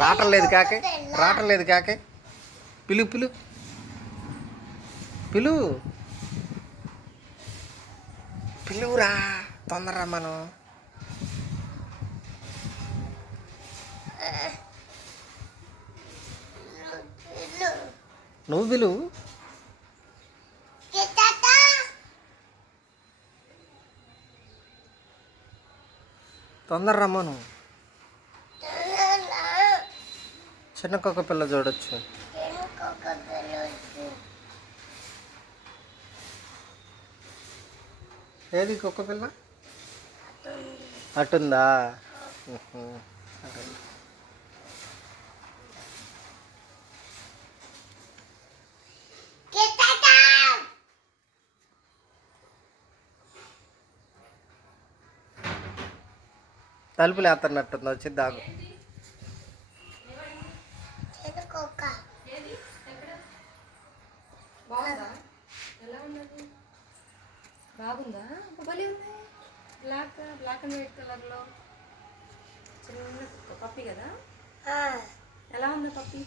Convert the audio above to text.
రావట్లేదు కాకే, రావట్లేదు కాకే. పిలు పిలు పిలు పిలువురా, తొందరరా మనం. నువ్వు పిలువు. తొందర రమ్మను. చిన్న కుక్క పిల్ల చూడొచ్చు. ఏది కుక్క పిల్ల? అటుందా? తలుపులు వేస్తున్నట్టుంది, వచ్చి దాగు. బాగుందా? భలే ఉంది. బ్లాక్ అండ్ వైట్ కలర్లో చిన్న పప్పి కదా. ఎలా ఉంది పప్పి?